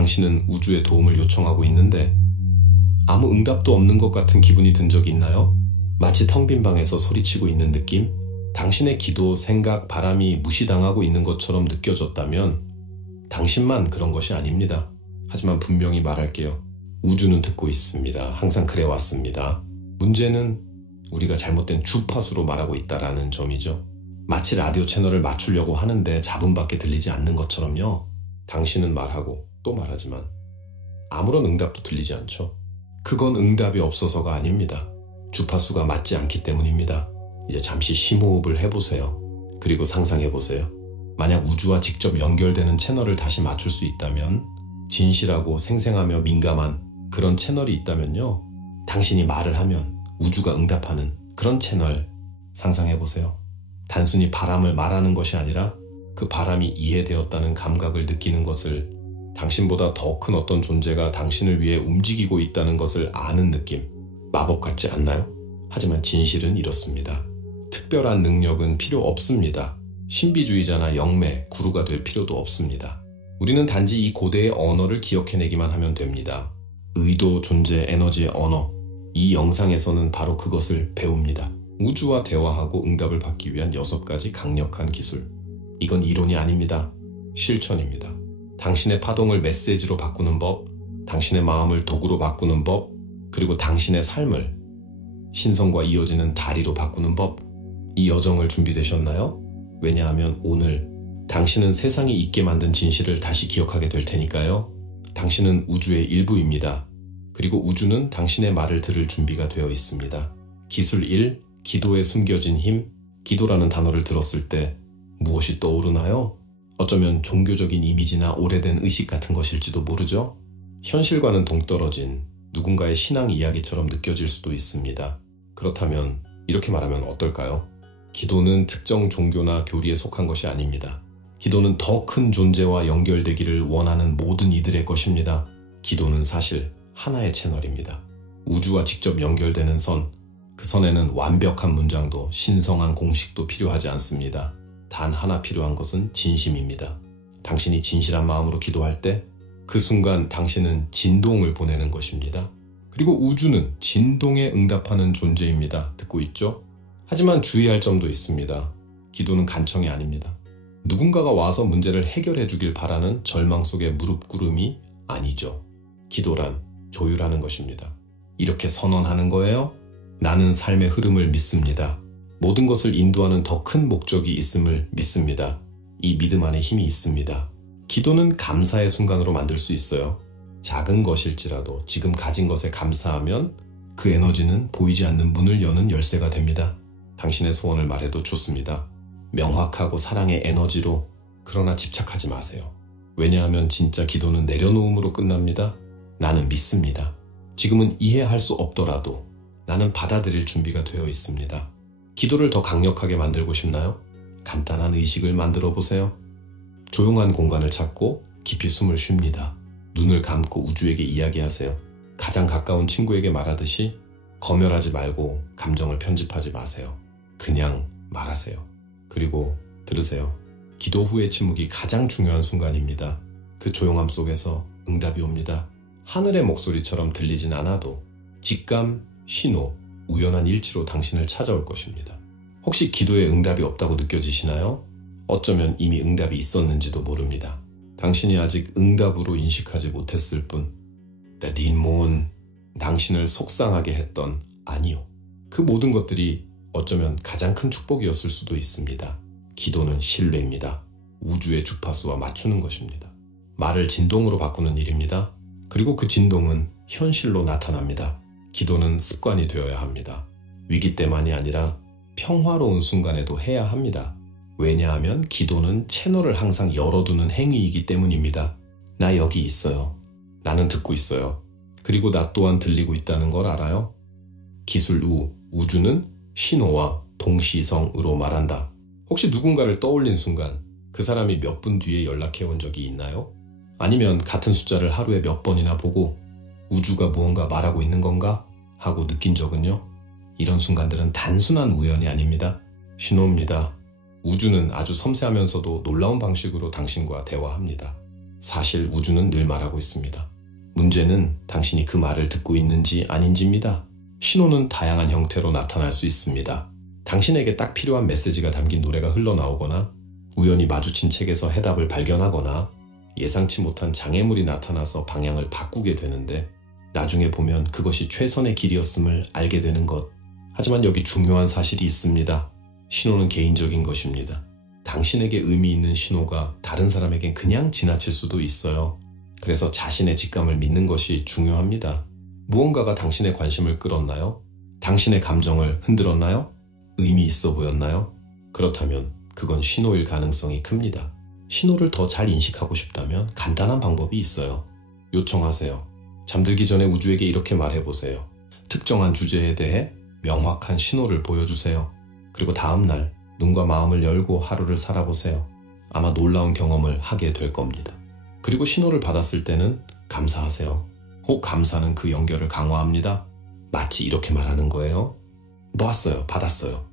당신은 우주의 도움을 요청하고 있는데 아무 응답도 없는 것 같은 기분이 든 적이 있나요? 마치 텅 빈 방에서 소리치고 있는 느낌? 당신의 기도, 생각, 바람이 무시당하고 있는 것처럼 느껴졌다면 당신만 그런 것이 아닙니다. 하지만 분명히 말할게요. 우주는 듣고 있습니다. 항상 그래왔습니다. 문제는 우리가 잘못된 주파수로 말하고 있다는 점이죠. 마치 라디오 채널을 맞추려고 하는데 잡음밖에 들리지 않는 것처럼요. 당신은 말하고 또 말하지만 아무런 응답도 들리지 않죠. 그건 응답이 없어서가 아닙니다. 주파수가 맞지 않기 때문입니다. 이제 잠시 심호흡을 해보세요. 그리고 상상해보세요. 만약 우주와 직접 연결되는 채널을 다시 맞출 수 있다면, 진실하고 생생하며 민감한 그런 채널이 있다면요, 당신이 말을 하면 우주가 응답하는 그런 채널 상상해보세요. 단순히 바람을 말하는 것이 아니라 그 바람이 이해되었다는 감각을 느끼는 것을, 당신보다 더 큰 어떤 존재가 당신을 위해 움직이고 있다는 것을 아는 느낌. 마법 같지 않나요? 하지만 진실은 이렇습니다. 특별한 능력은 필요 없습니다. 신비주의자나 영매, 구루가 될 필요도 없습니다. 우리는 단지 이 고대의 언어를 기억해내기만 하면 됩니다. 의도, 존재, 에너지의 언어. 이 영상에서는 바로 그것을 배웁니다. 우주와 대화하고 응답을 받기 위한 6가지 강력한 기술. 이건 이론이 아닙니다. 실천입니다. 당신의 파동을 메시지로 바꾸는 법, 당신의 마음을 도구로 바꾸는 법, 그리고 당신의 삶을 신성과 이어지는 다리로 바꾸는 법. 이 여정을 준비되셨나요? 왜냐하면 오늘 당신은 세상이 있게 만든 진실을 다시 기억하게 될 테니까요. 당신은 우주의 일부입니다. 그리고 우주는 당신의 말을 들을 준비가 되어 있습니다. 기술 1, 기도에 숨겨진 힘. 기도라는 단어를 들었을 때 무엇이 떠오르나요? 어쩌면 종교적인 이미지나 오래된 의식 같은 것일지도 모르죠? 현실과는 동떨어진 누군가의 신앙 이야기처럼 느껴질 수도 있습니다. 그렇다면 이렇게 말하면 어떨까요? 기도는 특정 종교나 교리에 속한 것이 아닙니다. 기도는 더 큰 존재와 연결되기를 원하는 모든 이들의 것입니다. 기도는 사실 하나의 채널입니다. 우주와 직접 연결되는 선, 그 선에는 완벽한 문장도 신성한 공식도 필요하지 않습니다. 단 하나 필요한 것은 진심입니다. 당신이 진실한 마음으로 기도할 때 그 순간 당신은 진동을 보내는 것입니다. 그리고 우주는 진동에 응답하는 존재입니다. 듣고 있죠? 하지만 주의할 점도 있습니다. 기도는 간청이 아닙니다. 누군가가 와서 문제를 해결해 주길 바라는 절망 속의 무릎 꿇음이 아니죠. 기도란 조율하는 것입니다. 이렇게 선언하는 거예요. 나는 삶의 흐름을 믿습니다. 모든 것을 인도하는 더 큰 목적이 있음을 믿습니다. 이 믿음 안에 힘이 있습니다. 기도는 감사의 순간으로 만들 수 있어요. 작은 것일지라도 지금 가진 것에 감사하면 그 에너지는 보이지 않는 문을 여는 열쇠가 됩니다. 당신의 소원을 말해도 좋습니다. 명확하고 사랑의 에너지로. 그러나 집착하지 마세요. 왜냐하면 진짜 기도는 내려놓음으로 끝납니다. 나는 믿습니다. 지금은 이해할 수 없더라도 나는 받아들일 준비가 되어 있습니다. 기도를 더 강력하게 만들고 싶나요? 간단한 의식을 만들어 보세요. 조용한 공간을 찾고 깊이 숨을 쉽니다. 눈을 감고 우주에게 이야기하세요. 가장 가까운 친구에게 말하듯이 검열하지 말고 감정을 편집하지 마세요. 그냥 말하세요. 그리고 들으세요. 기도 후의 침묵이 가장 중요한 순간입니다. 그 조용함 속에서 응답이 옵니다. 하늘의 목소리처럼 들리진 않아도 직감, 신호, 우연한 일치로 당신을 찾아올 것입니다. 혹시 기도에 응답이 없다고 느껴지시나요? 어쩌면 이미 응답이 있었는지도 모릅니다. 당신이 아직 응답으로 인식하지 못했을 뿐. 딘몬, 당신을 속상하게 했던 아니요. 그 모든 것들이 어쩌면 가장 큰 축복이었을 수도 있습니다. 기도는 신뢰입니다. 우주의 주파수와 맞추는 것입니다. 말을 진동으로 바꾸는 일입니다. 그리고 그 진동은 현실로 나타납니다. 기도는 습관이 되어야 합니다. 위기 때만이 아니라 평화로운 순간에도 해야 합니다. 왜냐하면 기도는 채널을 항상 열어두는 행위이기 때문입니다. 나 여기 있어요. 나는 듣고 있어요. 그리고 나 또한 들리고 있다는 걸 알아요? 기술 우, 우주는 신호와 동시성으로 말한다. 혹시 누군가를 떠올린 순간 그 사람이 몇 분 뒤에 연락해 온 적이 있나요? 아니면 같은 숫자를 하루에 몇 번이나 보고 우주가 무언가 말하고 있는 건가? 하고 느낀 적은요? 이런 순간들은 단순한 우연이 아닙니다. 신호입니다. 우주는 아주 섬세하면서도 놀라운 방식으로 당신과 대화합니다. 사실 우주는 늘 말하고 있습니다. 문제는 당신이 그 말을 듣고 있는지 아닌지입니다. 신호는 다양한 형태로 나타날 수 있습니다. 당신에게 딱 필요한 메시지가 담긴 노래가 흘러나오거나 우연히 마주친 책에서 해답을 발견하거나 예상치 못한 장애물이 나타나서 방향을 바꾸게 되는데 나중에 보면 그것이 최선의 길이었음을 알게 되는 것. 하지만 여기 중요한 사실이 있습니다. 신호는 개인적인 것입니다. 당신에게 의미 있는 신호가 다른 사람에겐 그냥 지나칠 수도 있어요. 그래서 자신의 직감을 믿는 것이 중요합니다. 무언가가 당신의 관심을 끌었나요? 당신의 감정을 흔들었나요? 의미 있어 보였나요? 그렇다면 그건 신호일 가능성이 큽니다. 신호를 더 잘 인식하고 싶다면 간단한 방법이 있어요. 요청하세요. 잠들기 전에 우주에게 이렇게 말해보세요. 특정한 주제에 대해 명확한 신호를 보여주세요. 그리고 다음날 눈과 마음을 열고 하루를 살아보세요. 아마 놀라운 경험을 하게 될 겁니다. 그리고 신호를 받았을 때는 감사하세요. 혹 감사는 그 연결을 강화합니다. 마치 이렇게 말하는 거예요. 뭐 왔어요? 받았어요.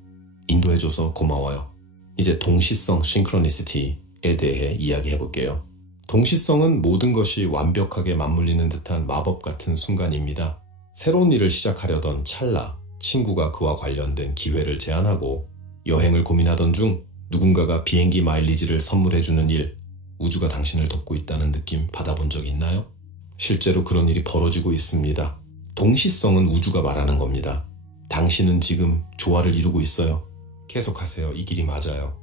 인도해줘서 고마워요. 이제 동시성 싱크로니시티에 대해 이야기해 볼게요. 동시성은 모든 것이 완벽하게 맞물리는 듯한 마법 같은 순간입니다. 새로운 일을 시작하려던 찰나, 친구가 그와 관련된 기회를 제안하고 여행을 고민하던 중 누군가가 비행기 마일리지를 선물해주는 일, 우주가 당신을 돕고 있다는 느낌 받아본 적 있나요? 실제로 그런 일이 벌어지고 있습니다. 동시성은 우주가 말하는 겁니다. 당신은 지금 조화를 이루고 있어요. 계속하세요. 이 길이 맞아요.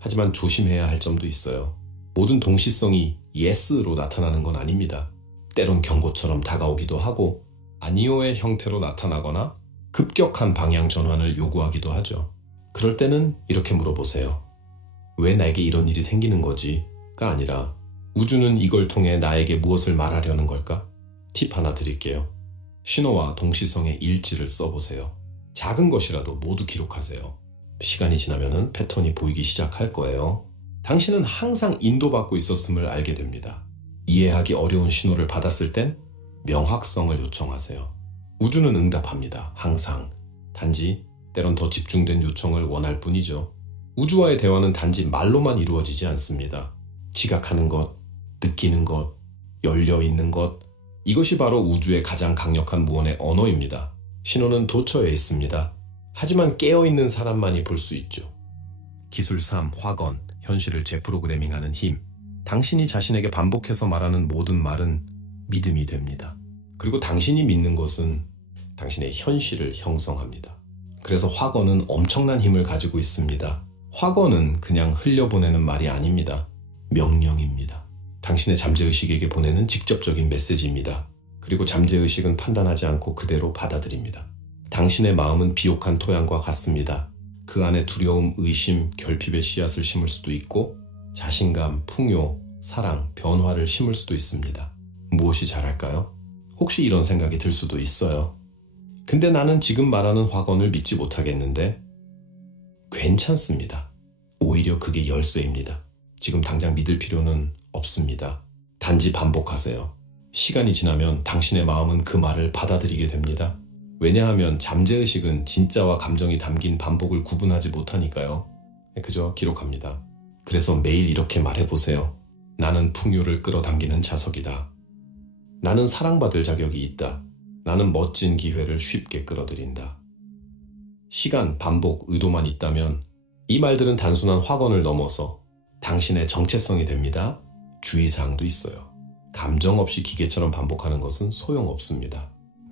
하지만 조심해야 할 점도 있어요. 모든 동시성이 yes로 나타나는 건 아닙니다. 때론 경고처럼 다가오기도 하고 아니오의 형태로 나타나거나 급격한 방향 전환을 요구하기도 하죠. 그럴 때는 이렇게 물어보세요. 왜 나에게 이런 일이 생기는 거지?가 아니라 우주는 이걸 통해 나에게 무엇을 말하려는 걸까? 팁 하나 드릴게요. 신호와 동시성의 일지를 써보세요. 작은 것이라도 모두 기록하세요. 시간이 지나면 패턴이 보이기 시작할 거예요. 당신은 항상 인도받고 있었음을 알게 됩니다. 이해하기 어려운 신호를 받았을 땐 명확성을 요청하세요. 우주는 응답합니다. 항상. 단지 때론 더 집중된 요청을 원할 뿐이죠. 우주와의 대화는 단지 말로만 이루어지지 않습니다. 지각하는 것, 느끼는 것, 열려있는 것, 이것이 바로 우주의 가장 강력한 무언의 언어입니다. 신호는 도처에 있습니다. 하지만 깨어있는 사람만이 볼 수 있죠. 기술 3, 확언, 현실을 재프로그래밍하는 힘. 당신이 자신에게 반복해서 말하는 모든 말은 믿음이 됩니다. 그리고 당신이 믿는 것은 당신의 현실을 형성합니다. 그래서 확언은 엄청난 힘을 가지고 있습니다. 확언은 그냥 흘려보내는 말이 아닙니다. 명령입니다. 당신의 잠재의식에게 보내는 직접적인 메시지입니다. 그리고 잠재의식은 판단하지 않고 그대로 받아들입니다. 당신의 마음은 비옥한 토양과 같습니다. 그 안에 두려움, 의심, 결핍의 씨앗을 심을 수도 있고 자신감, 풍요, 사랑, 변화를 심을 수도 있습니다. 무엇이 잘할까요? 혹시 이런 생각이 들 수도 있어요. 근데 나는 지금 말하는 확언을 믿지 못하겠는데? 괜찮습니다. 오히려 그게 열쇠입니다. 지금 당장 믿을 필요는 없습니다. 단지 반복하세요. 시간이 지나면 당신의 마음은 그 말을 받아들이게 됩니다. 왜냐하면 잠재의식은 진짜와 감정이 담긴 반복을 구분하지 못하니까요. 그저 기록합니다. 그래서 매일 이렇게 말해보세요. 나는 풍요를 끌어당기는 자석이다. 나는 사랑받을 자격이 있다. 나는 멋진 기회를 쉽게 끌어들인다. 시간, 반복, 의도만 있다면 이 말들은 단순한 확언을 넘어서 당신의 정체성이 됩니다. 주의사항도 있어요. 감정 없이 기계처럼 반복하는 것은 소용없습니다.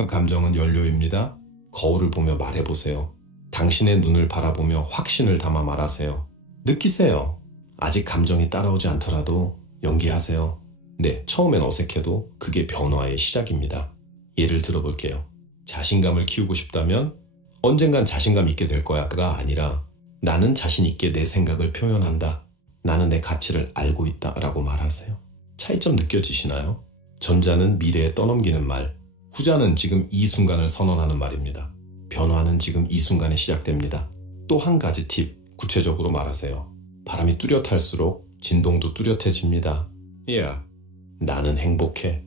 감정은 연료입니다. 거울을 보며 말해보세요. 당신의 눈을 바라보며 확신을 담아 말하세요. 느끼세요. 아직 감정이 따라오지 않더라도 연기하세요. 네, 처음엔 어색해도 그게 변화의 시작입니다. 예를 들어볼게요. 자신감을 키우고 싶다면 언젠간 자신감 있게 될 거야가 아니라 나는 자신 있게 내 생각을 표현한다. 나는 내 가치를 알고 있다 라고 말하세요. 차이점 느껴지시나요? 전자는 미래에 떠넘기는 말, 후자는 지금 이 순간을 선언하는 말입니다. 변화는 지금 이 순간에 시작됩니다. 또 한 가지 팁, 구체적으로 말하세요. 바람이 뚜렷할수록 진동도 뚜렷해집니다. 나는 행복해.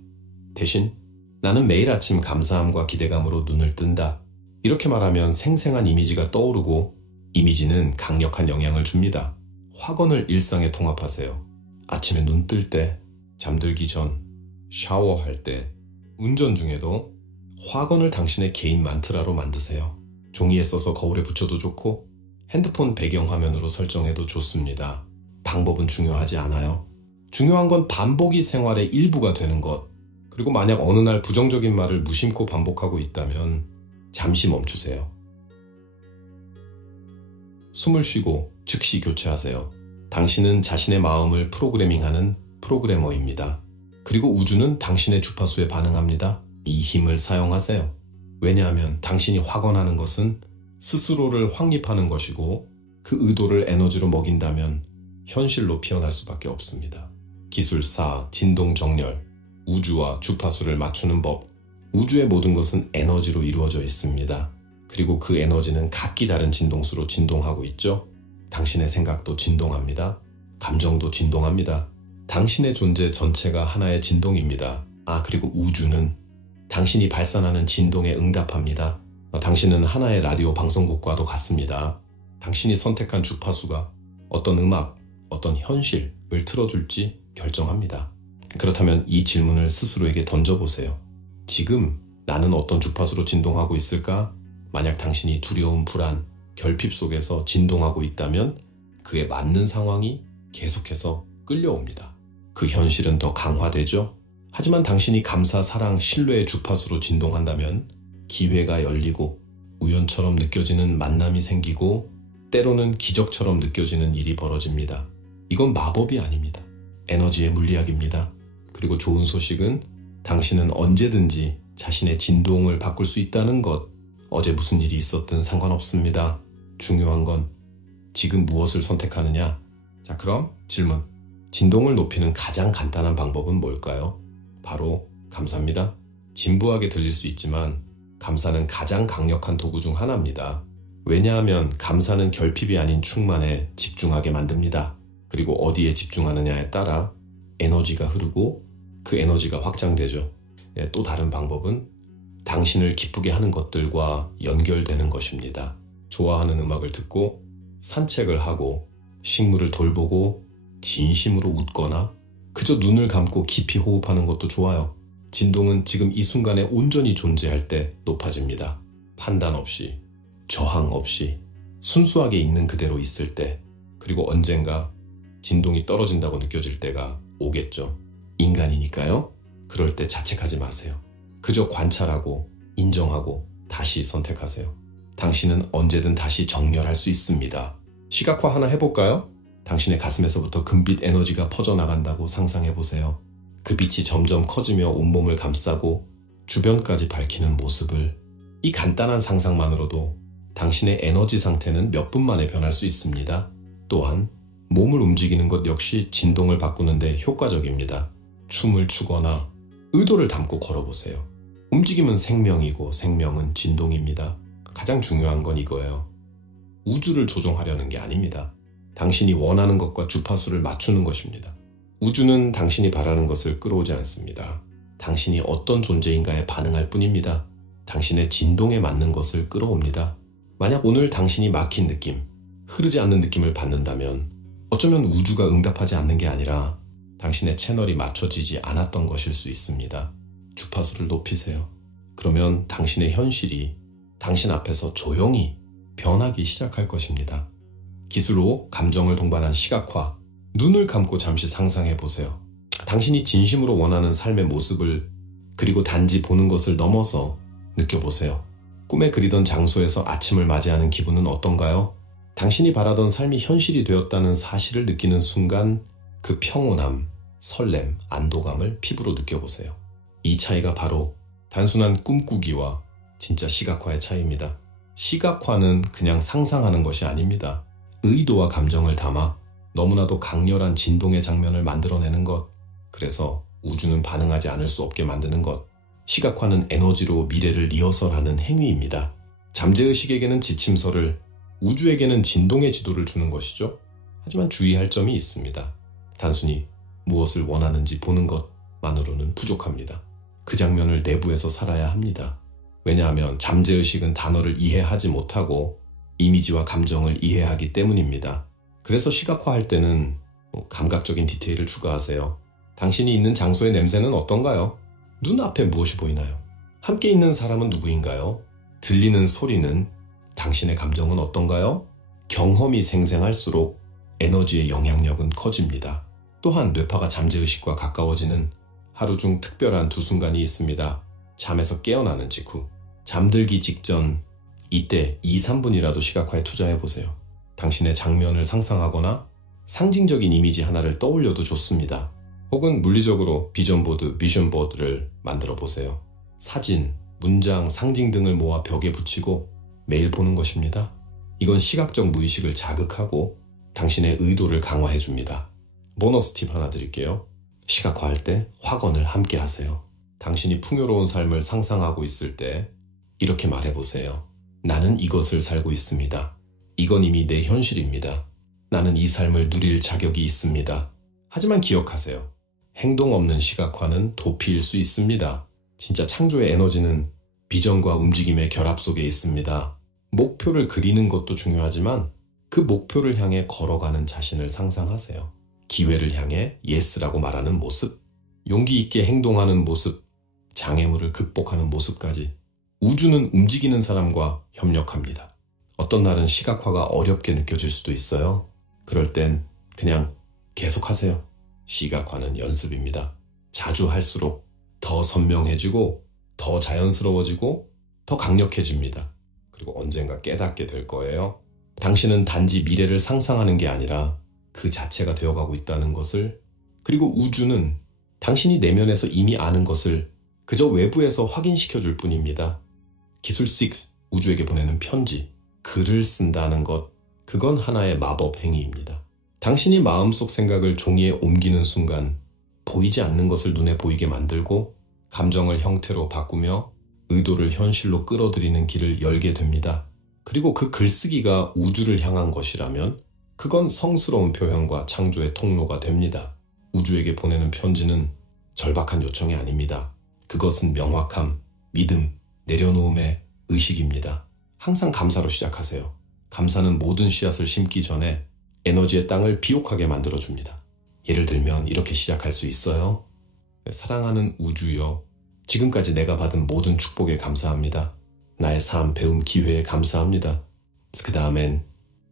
대신 나는 매일 아침 감사함과 기대감으로 눈을 뜬다. 이렇게 말하면 생생한 이미지가 떠오르고 이미지는 강력한 영향을 줍니다. 확언을 일상에 통합하세요. 아침에 눈 뜰 때 잠들기 전, 샤워할 때, 운전 중에도 화건을 당신의 개인 만트라로 만드세요. 종이에 써서 거울에 붙여도 좋고 핸드폰 배경화면으로 설정해도 좋습니다. 방법은 중요하지 않아요. 중요한 건 반복이 생활의 일부가 되는 것. 그리고 만약 어느 날 부정적인 말을 무심코 반복하고 있다면 잠시 멈추세요. 숨을 쉬고 즉시 교체하세요. 당신은 자신의 마음을 프로그래밍하는 프로그래머입니다. 그리고 우주는 당신의 주파수에 반응합니다. 이 힘을 사용하세요. 왜냐하면 당신이 확언하는 것은 스스로를 확립하는 것이고 그 의도를 에너지로 먹인다면 현실로 피어날 수밖에 없습니다. 기술사, 진동정렬, 우주와 주파수를 맞추는 법. 우주의 모든 것은 에너지로 이루어져 있습니다. 그리고 그 에너지는 각기 다른 진동수로 진동하고 있죠. 당신의 생각도 진동합니다. 감정도 진동합니다. 당신의 존재 전체가 하나의 진동입니다. 그리고 우주는 당신이 발산하는 진동에 응답합니다. 당신은 하나의 라디오 방송국과도 같습니다. 당신이 선택한 주파수가 어떤 음악, 어떤 현실을 틀어줄지 결정합니다. 그렇다면 이 질문을 스스로에게 던져보세요. 지금 나는 어떤 주파수로 진동하고 있을까? 만약 당신이 두려움, 불안, 결핍 속에서 진동하고 있다면 그에 맞는 상황이 계속해서 끌려옵니다. 그 현실은 더 강화되죠? 하지만 당신이 감사, 사랑, 신뢰의 주파수로 진동한다면 기회가 열리고 우연처럼 느껴지는 만남이 생기고 때로는 기적처럼 느껴지는 일이 벌어집니다. 이건 마법이 아닙니다. 에너지의 물리학입니다. 그리고 좋은 소식은 당신은 언제든지 자신의 진동을 바꿀 수 있다는 것. 어제 무슨 일이 있었든 상관없습니다. 중요한 건 지금 무엇을 선택하느냐? 자, 그럼 질문. 진동을 높이는 가장 간단한 방법은 뭘까요? 바로 감사입니다. 진부하게 들릴 수 있지만 감사는 가장 강력한 도구 중 하나입니다. 왜냐하면 감사는 결핍이 아닌 충만에 집중하게 만듭니다. 그리고 어디에 집중하느냐에 따라 에너지가 흐르고 그 에너지가 확장되죠. 또 다른 방법은 당신을 기쁘게 하는 것들과 연결되는 것입니다. 좋아하는 음악을 듣고 산책을 하고 식물을 돌보고 진심으로 웃거나 그저 눈을 감고 깊이 호흡하는 것도 좋아요. 진동은 지금 이 순간에 온전히 존재할 때 높아집니다. 판단 없이, 저항 없이, 순수하게 있는 그대로 있을 때, 그리고 언젠가 진동이 떨어진다고 느껴질 때가 오겠죠. 인간이니까요. 그럴 때 자책하지 마세요. 그저 관찰하고 인정하고 다시 선택하세요. 당신은 언제든 다시 정렬할 수 있습니다. 시각화 하나 해볼까요? 당신의 가슴에서부터 금빛 에너지가 퍼져나간다고 상상해보세요. 그 빛이 점점 커지며 온몸을 감싸고 주변까지 밝히는 모습을. 이 간단한 상상만으로도 당신의 에너지 상태는 몇 분 만에 변할 수 있습니다. 또한 몸을 움직이는 것 역시 진동을 바꾸는 데 효과적입니다. 춤을 추거나 의도를 담고 걸어보세요. 움직임은 생명이고 생명은 진동입니다. 가장 중요한 건 이거예요. 우주를 조종하려는 게 아닙니다. 당신이 원하는 것과 주파수를 맞추는 것입니다. 우주는 당신이 바라는 것을 끌어오지 않습니다. 당신이 어떤 존재인가에 반응할 뿐입니다. 당신의 진동에 맞는 것을 끌어옵니다. 만약 오늘 당신이 막힌 느낌, 흐르지 않는 느낌을 받는다면 어쩌면 우주가 응답하지 않는 게 아니라 당신의 채널이 맞춰지지 않았던 것일 수 있습니다. 주파수를 높이세요. 그러면 당신의 현실이 당신 앞에서 조용히 변하기 시작할 것입니다. 기술로 감정을 동반한 시각화, 눈을 감고 잠시 상상해 보세요. 당신이 진심으로 원하는 삶의 모습을 그리고 단지 보는 것을 넘어서 느껴보세요. 꿈에 그리던 장소에서 아침을 맞이하는 기분은 어떤가요? 당신이 바라던 삶이 현실이 되었다는 사실을 느끼는 순간 그 평온함, 설렘, 안도감을 피부로 느껴보세요. 이 차이가 바로 단순한 꿈꾸기와 진짜 시각화의 차이입니다. 시각화는 그냥 상상하는 것이 아닙니다. 의도와 감정을 담아 너무나도 강렬한 진동의 장면을 만들어내는 것. 그래서 우주는 반응하지 않을 수 없게 만드는 것. 시각화는 에너지로 미래를 리허설하는 행위입니다. 잠재의식에게는 지침서를, 우주에게는 진동의 지도를 주는 것이죠. 하지만 주의할 점이 있습니다. 단순히 무엇을 원하는지 보는 것만으로는 부족합니다. 그 장면을 내부에서 살아야 합니다. 왜냐하면 잠재의식은 단어를 이해하지 못하고 이미지와 감정을 이해하기 때문입니다. 그래서 시각화할 때는 감각적인 디테일을 추가하세요. 당신이 있는 장소의 냄새는 어떤가요? 눈앞에 무엇이 보이나요? 함께 있는 사람은 누구인가요? 들리는 소리는? 당신의 감정은 어떤가요? 경험이 생생할수록 에너지의 영향력은 커집니다. 또한 뇌파가 잠재의식과 가까워지는 하루 중 특별한 두 순간이 있습니다. 잠에서 깨어나는 직후, 잠들기 직전, 이때 2, 3분이라도 시각화에 투자해보세요. 당신의 장면을 상상하거나 상징적인 이미지 하나를 떠올려도 좋습니다. 혹은 물리적으로 비전보드, 비전보드를 만들어 보세요. 사진, 문장, 상징 등을 모아 벽에 붙이고 매일 보는 것입니다. 이건 시각적 무의식을 자극하고 당신의 의도를 강화해 줍니다. 보너스 팁 하나 드릴게요. 시각화할 때 확언을 함께 하세요. 당신이 풍요로운 삶을 상상하고 있을 때 이렇게 말해보세요. 나는 이것을 살고 있습니다. 이건 이미 내 현실입니다. 나는 이 삶을 누릴 자격이 있습니다. 하지만 기억하세요. 행동 없는 시각화는 도피일 수 있습니다. 진짜 창조의 에너지는 비전과 움직임의 결합 속에 있습니다. 목표를 그리는 것도 중요하지만 그 목표를 향해 걸어가는 자신을 상상하세요. 기회를 향해 예스라고 말하는 모습, 용기 있게 행동하는 모습, 장애물을 극복하는 모습까지. 우주는 움직이는 사람과 협력합니다. 어떤 날은 시각화가 어렵게 느껴질 수도 있어요. 그럴 땐 그냥 계속하세요. 시각화는 연습입니다. 자주 할수록 더 선명해지고 더 자연스러워지고 더 강력해집니다. 그리고 언젠가 깨닫게 될 거예요. 당신은 단지 미래를 상상하는 게 아니라 그 자체가 되어가고 있다는 것을, 그리고 우주는 당신이 내면에서 이미 아는 것을 그저 외부에서 확인시켜 줄 뿐입니다. 기술 6, 우주에게 보내는 편지, 글을 쓴다는 것, 그건 하나의 마법 행위입니다. 당신이 마음속 생각을 종이에 옮기는 순간 보이지 않는 것을 눈에 보이게 만들고 감정을 형태로 바꾸며 의도를 현실로 끌어들이는 길을 열게 됩니다. 그리고 그 글쓰기가 우주를 향한 것이라면 그건 성스러운 표현과 창조의 통로가 됩니다. 우주에게 보내는 편지는 절박한 요청이 아닙니다. 그것은 명확함, 믿음, 내려놓음의 의식입니다. 항상 감사로 시작하세요. 감사는 모든 씨앗을 심기 전에 에너지의 땅을 비옥하게 만들어줍니다. 예를 들면 이렇게 시작할 수 있어요. 사랑하는 우주여, 지금까지 내가 받은 모든 축복에 감사합니다. 나의 삶, 배움, 기회에 감사합니다. 그 다음엔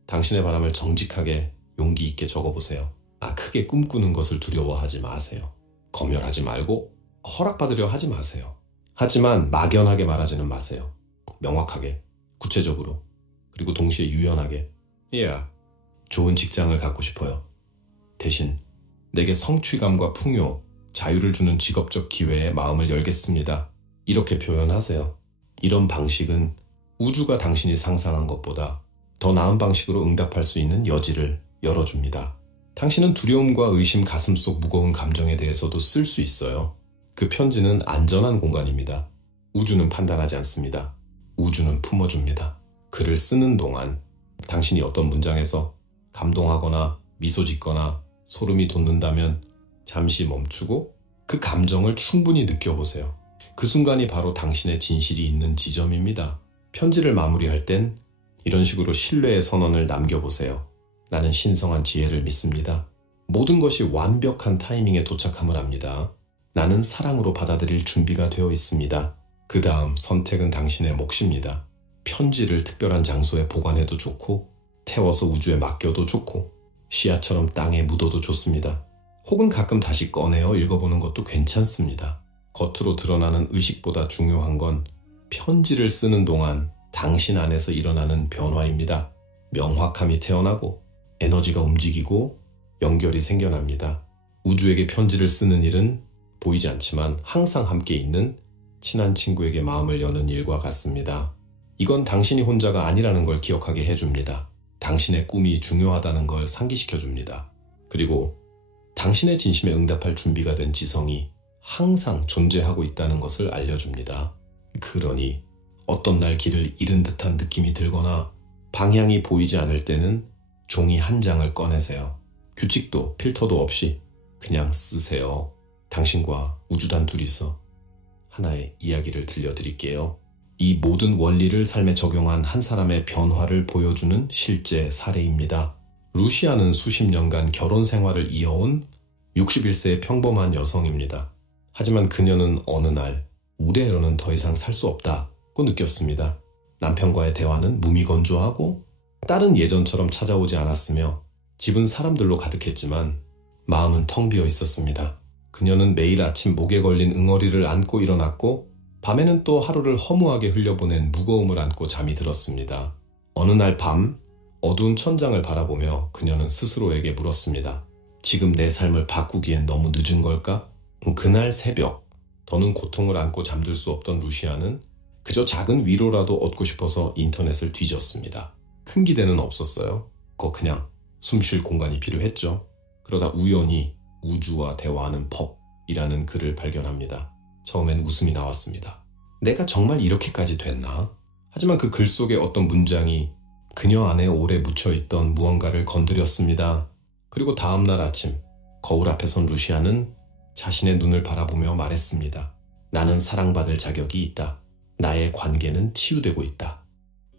당신의 바람을 정직하게 용기 있게 적어보세요. 크게 꿈꾸는 것을 두려워하지 마세요. 검열하지 말고 허락받으려 하지 마세요. 하지만 막연하게 말하지는 마세요. 명확하게, 구체적으로, 그리고 동시에 유연하게. 좋은 직장을 갖고 싶어요. 대신 내게 성취감과 풍요, 자유를 주는 직업적 기회에 마음을 열겠습니다. 이렇게 표현하세요. 이런 방식은 우주가 당신이 상상한 것보다 더 나은 방식으로 응답할 수 있는 여지를 열어줍니다. 당신은 두려움과 의심, 가슴속 무거운 감정에 대해서도 쓸 수 있어요. 그 편지는 안전한 공간입니다. 우주는 판단하지 않습니다. 우주는 품어줍니다. 글을 쓰는 동안 당신이 어떤 문장에서 감동하거나 미소 짓거나 소름이 돋는다면 잠시 멈추고 그 감정을 충분히 느껴보세요. 그 순간이 바로 당신의 진실이 있는 지점입니다. 편지를 마무리할 땐 이런 식으로 신뢰의 선언을 남겨보세요. 나는 신성한 지혜를 믿습니다. 모든 것이 완벽한 타이밍에 도착함을 압니다. 나는 사랑으로 받아들일 준비가 되어 있습니다. 그 다음 선택은 당신의 몫입니다. 편지를 특별한 장소에 보관해도 좋고 태워서 우주에 맡겨도 좋고 씨앗처럼 땅에 묻어도 좋습니다. 혹은 가끔 다시 꺼내어 읽어보는 것도 괜찮습니다. 겉으로 드러나는 의식보다 중요한 건 편지를 쓰는 동안 당신 안에서 일어나는 변화입니다. 명확함이 태어나고 에너지가 움직이고 연결이 생겨납니다. 우주에게 편지를 쓰는 일은 보이지 않지만 항상 함께 있는 친한 친구에게 마음을 여는 일과 같습니다. 이건 당신이 혼자가 아니라는 걸 기억하게 해줍니다. 당신의 꿈이 중요하다는 걸 상기시켜줍니다. 그리고 당신의 진심에 응답할 준비가 된 지성이 항상 존재하고 있다는 것을 알려줍니다. 그러니 어떤 날 길을 잃은 듯한 느낌이 들거나 방향이 보이지 않을 때는 종이 한 장을 꺼내세요. 규칙도 필터도 없이 그냥 쓰세요. 당신과 우주단 둘이서 하나의 이야기를 들려드릴게요. 이 모든 원리를 삶에 적용한 한 사람의 변화를 보여주는 실제 사례입니다. 루시아는 수십 년간 결혼 생활을 이어온 61세의 평범한 여성입니다. 하지만 그녀는 어느 날 우레로는 더 이상 살 수 없다고 느꼈습니다. 남편과의 대화는 무미건조하고 딸은 예전처럼 찾아오지 않았으며 집은 사람들로 가득했지만 마음은 텅 비어 있었습니다. 그녀는 매일 아침 목에 걸린 응어리를 안고 일어났고 밤에는 또 하루를 허무하게 흘려보낸 무거움을 안고 잠이 들었습니다. 어느 날 밤 어두운 천장을 바라보며 그녀는 스스로에게 물었습니다. 지금 내 삶을 바꾸기엔 너무 늦은 걸까? 그날 새벽 더는 고통을 안고 잠들 수 없던 루시아는 그저 작은 위로라도 얻고 싶어서 인터넷을 뒤졌습니다. 큰 기대는 없었어요. 그냥 숨 쉴 공간이 필요했죠. 그러다 우연히 우주와 대화하는 법이라는 글을 발견합니다. 처음엔 웃음이 나왔습니다. 내가 정말 이렇게까지 됐나? 하지만 그 글 속의 어떤 문장이 그녀 안에 오래 묻혀있던 무언가를 건드렸습니다. 그리고 다음날 아침 거울 앞에 선 루시아는 자신의 눈을 바라보며 말했습니다. 나는 사랑받을 자격이 있다. 나의 관계는 치유되고 있다.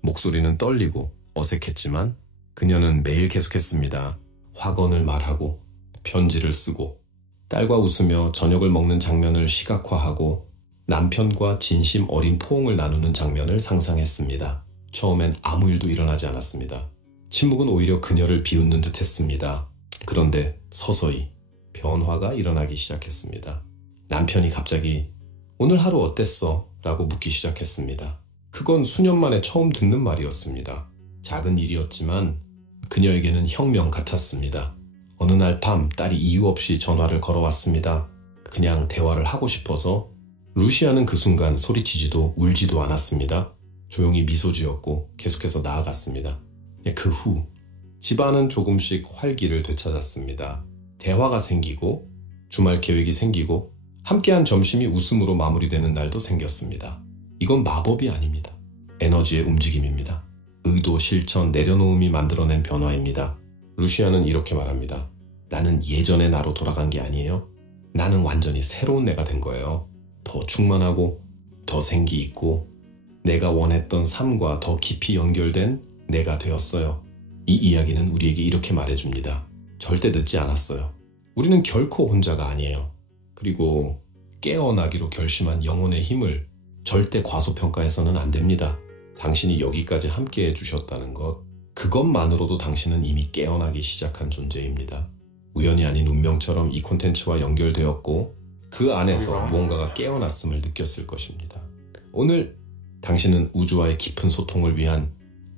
목소리는 떨리고 어색했지만 그녀는 매일 계속했습니다. 확언을 말하고 편지를 쓰고 딸과 웃으며 저녁을 먹는 장면을 시각화하고 남편과 진심 어린 포옹을 나누는 장면을 상상했습니다. 처음엔 아무 일도 일어나지 않았습니다. 침묵은 오히려 그녀를 비웃는 듯 했습니다. 그런데 서서히 변화가 일어나기 시작했습니다. 남편이 갑자기 오늘 하루 어땠어? 라고 묻기 시작했습니다. 그건 수년 만에 처음 듣는 말이었습니다. 작은 일이었지만 그녀에게는 혁명 같았습니다. 어느 날 밤 딸이 이유 없이 전화를 걸어왔습니다. 그냥 대화를 하고 싶어서. 루시아는 그 순간 소리치지도 울지도 않았습니다. 조용히 미소 지었고 계속해서 나아갔습니다. 그 후 집안은 조금씩 활기를 되찾았습니다. 대화가 생기고 주말 계획이 생기고 함께한 점심이 웃음으로 마무리되는 날도 생겼습니다. 이건 마법이 아닙니다. 에너지의 움직임입니다. 의도, 실천, 내려놓음이 만들어낸 변화입니다. 루시아는 이렇게 말합니다. 나는 예전의 나로 돌아간 게 아니에요. 나는 완전히 새로운 내가 된 거예요. 더 충만하고 더 생기 있고 내가 원했던 삶과 더 깊이 연결된 내가 되었어요. 이 이야기는 우리에게 이렇게 말해줍니다. 절대 늦지 않았어요. 우리는 결코 혼자가 아니에요. 그리고 깨어나기로 결심한 영혼의 힘을 절대 과소평가해서는 안 됩니다. 당신이 여기까지 함께 해주셨다는 것, 그것만으로도 당신은 이미 깨어나기 시작한 존재입니다. 우연이 아닌 운명처럼 이 콘텐츠와 연결되었고 그 안에서 무언가가 깨어났음을 느꼈을 것입니다. 오늘 당신은 우주와의 깊은 소통을 위한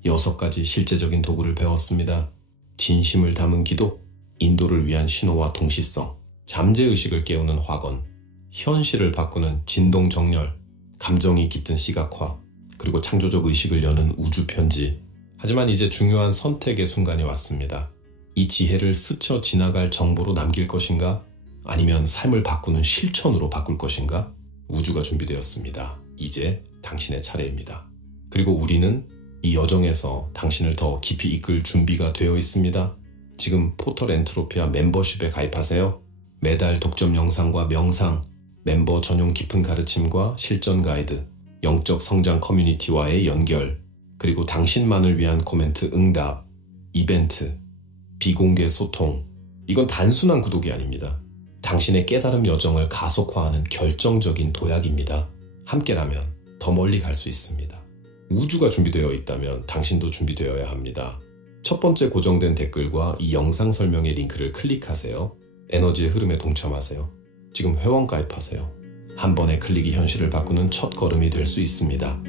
6가지 실제적인 도구를 배웠습니다. 진심을 담은 기도, 인도를 위한 신호와 동시성, 잠재의식을 깨우는 확언, 현실을 바꾸는 진동정렬, 감정이 깃든 시각화, 그리고 창조적 의식을 여는 우주편지. 하지만 이제 중요한 선택의 순간이 왔습니다. 이 지혜를 스쳐 지나갈 정보로 남길 것인가? 아니면 삶을 바꾸는 실천으로 바꿀 것인가? 우주가 준비되었습니다. 이제 당신의 차례입니다. 그리고 우리는 이 여정에서 당신을 더 깊이 이끌 준비가 되어 있습니다. 지금 포털 엔트로피아 멤버십에 가입하세요. 매달 독점 영상과 명상, 멤버 전용 깊은 가르침과 실전 가이드, 영적 성장 커뮤니티와의 연결, 그리고 당신만을 위한 코멘트 응답, 이벤트, 비공개 소통. 이건 단순한 구독이 아닙니다. 당신의 깨달음 여정을 가속화하는 결정적인 도약입니다. 함께라면 더 멀리 갈 수 있습니다. 우주가 준비되어 있다면 당신도 준비되어야 합니다. 첫 번째 고정된 댓글과 이 영상 설명의 링크를 클릭하세요. 에너지의 흐름에 동참하세요. 지금 회원 가입하세요. 한 번의 클릭이 현실을 바꾸는 첫 걸음이 될 수 있습니다.